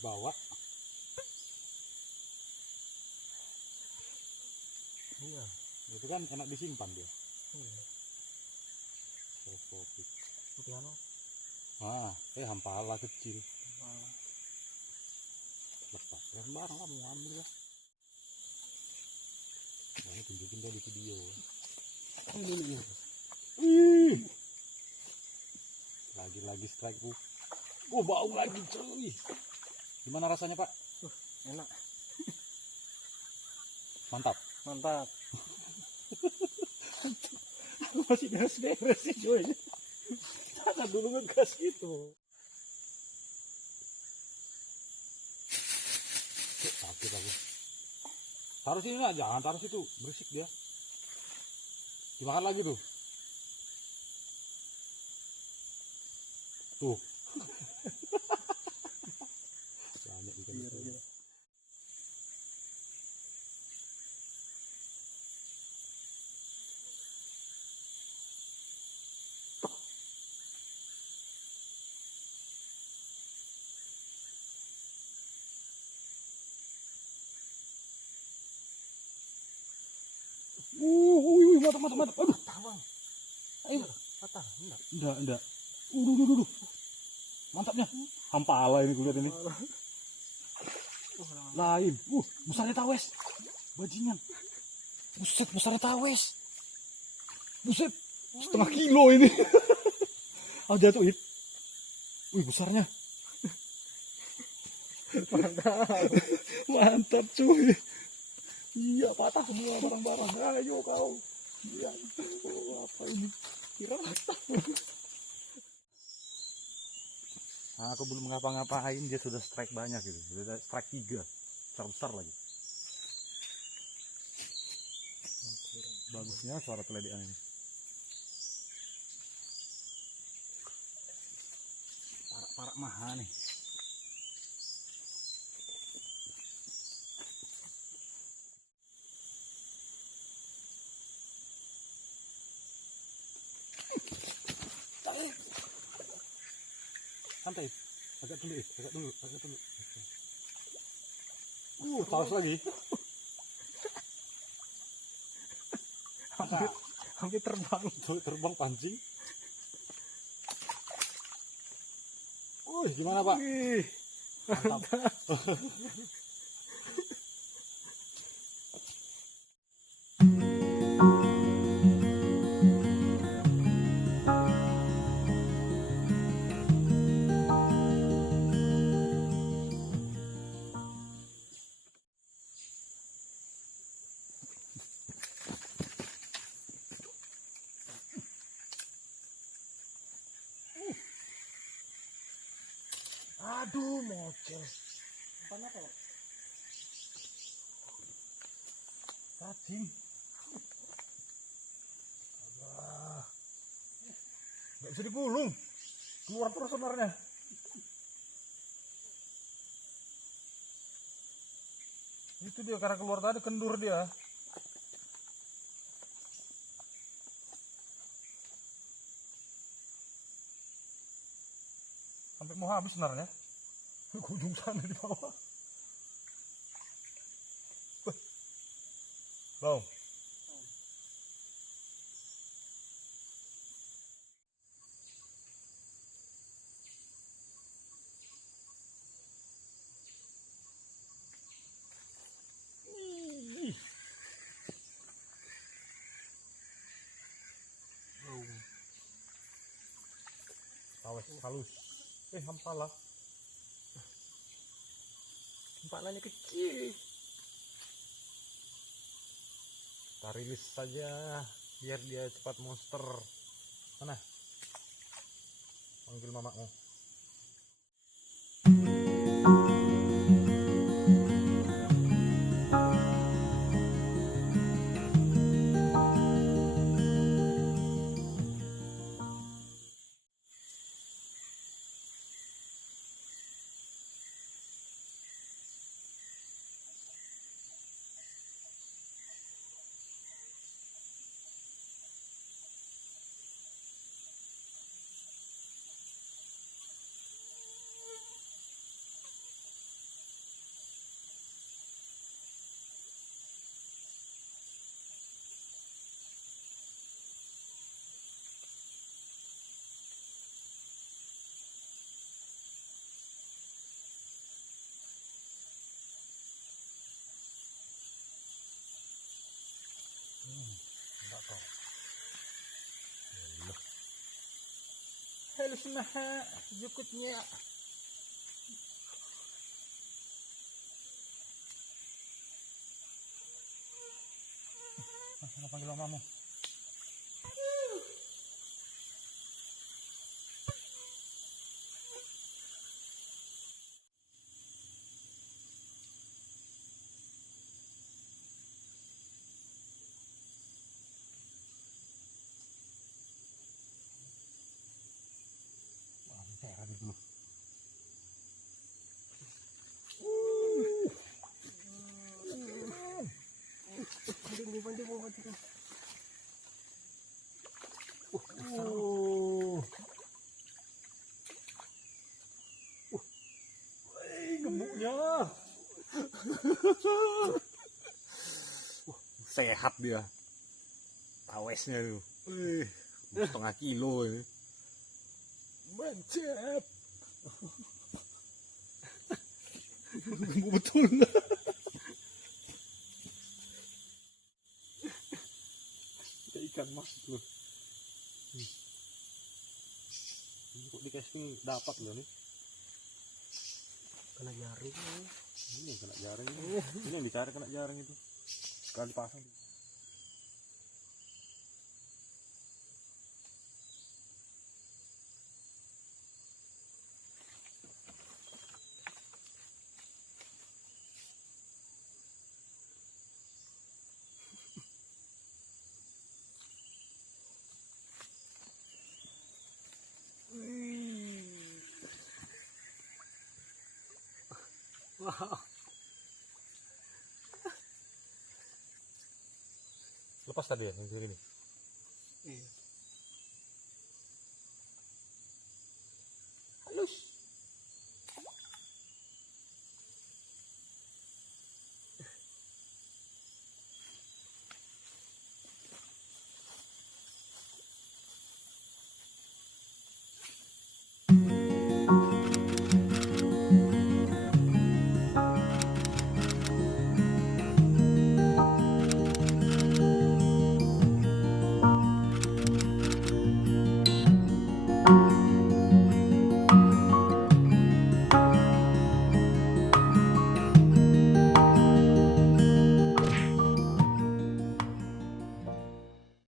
dibawa. Iya. Itu kan enak disimpan dia. Iya. Kopi. Putih anu. Hampala kecil. Nah. Lepas ya sembarang lah mau ambil ya. Nah, ini tunjukin dia di video. Ini. Lagi strike bu. Bau lagi cuy. Gimana rasanya Pak? Enak. Mantap. Mantap. Masih beres-beres sih cuy. Sana dulu ngegas gitu. Sakit aku. Taruh sini lah, jangan taruh situ, berisik dia. Dimakan lagi tuh. Tuh. Banyak ikan itu. Mantap. Aduh, Tawang. ayo. Patah. Enggak. Duh. Mantapnya. Hampala ini kulihat ini. Lain. Besarnya tawes. Bajingan. Buset, besarnya tawes. Buset. Setengah kilo ini. Jatuhin. Wih, besarnya. Mantap cuy. Iya, patah semua barang-barang. Ayo kau. Iya, apa ini? Kira patah. Nah, aku belum ngapa-ngapain dia sudah strike banyak gitu. Sudah strike 3. Besar-besar lagi. Bagusnya suara teledekan ini. Parak mahal nih. Santai, agak dulu. Taus lagi. Hampir terbang pancing. Gimana Pak? Mantap. Aduh, mocel. Apanya apa? Cacing. Nggak bisa digulung. Keluar terus sebenarnya. Itu dia karena keluar tadi kendur dia. Sampai mau habis sebenarnya. Ke ujung sana di bawah. Bau. Tawes halus. Hampala. Hampalanya kecil. Kita rilis saja biar dia cepat monster. Mana? Panggil mamamu. اللي اسمها جوكتنيا. Mana panggil mamamu? Wah, merah dulu. Gemuknya. Sehat dia. Tawesnya tuh. Setengah kilo ini. Mantap. Betul lah. Ikan mas itu. Ini kok di casting dapat loh nih. Kena jaring. Ini kena jaring. Ini yang dicari kena jaring itu. Sekali pasang. Wow. Lepas tadi ya yang ini. Iya.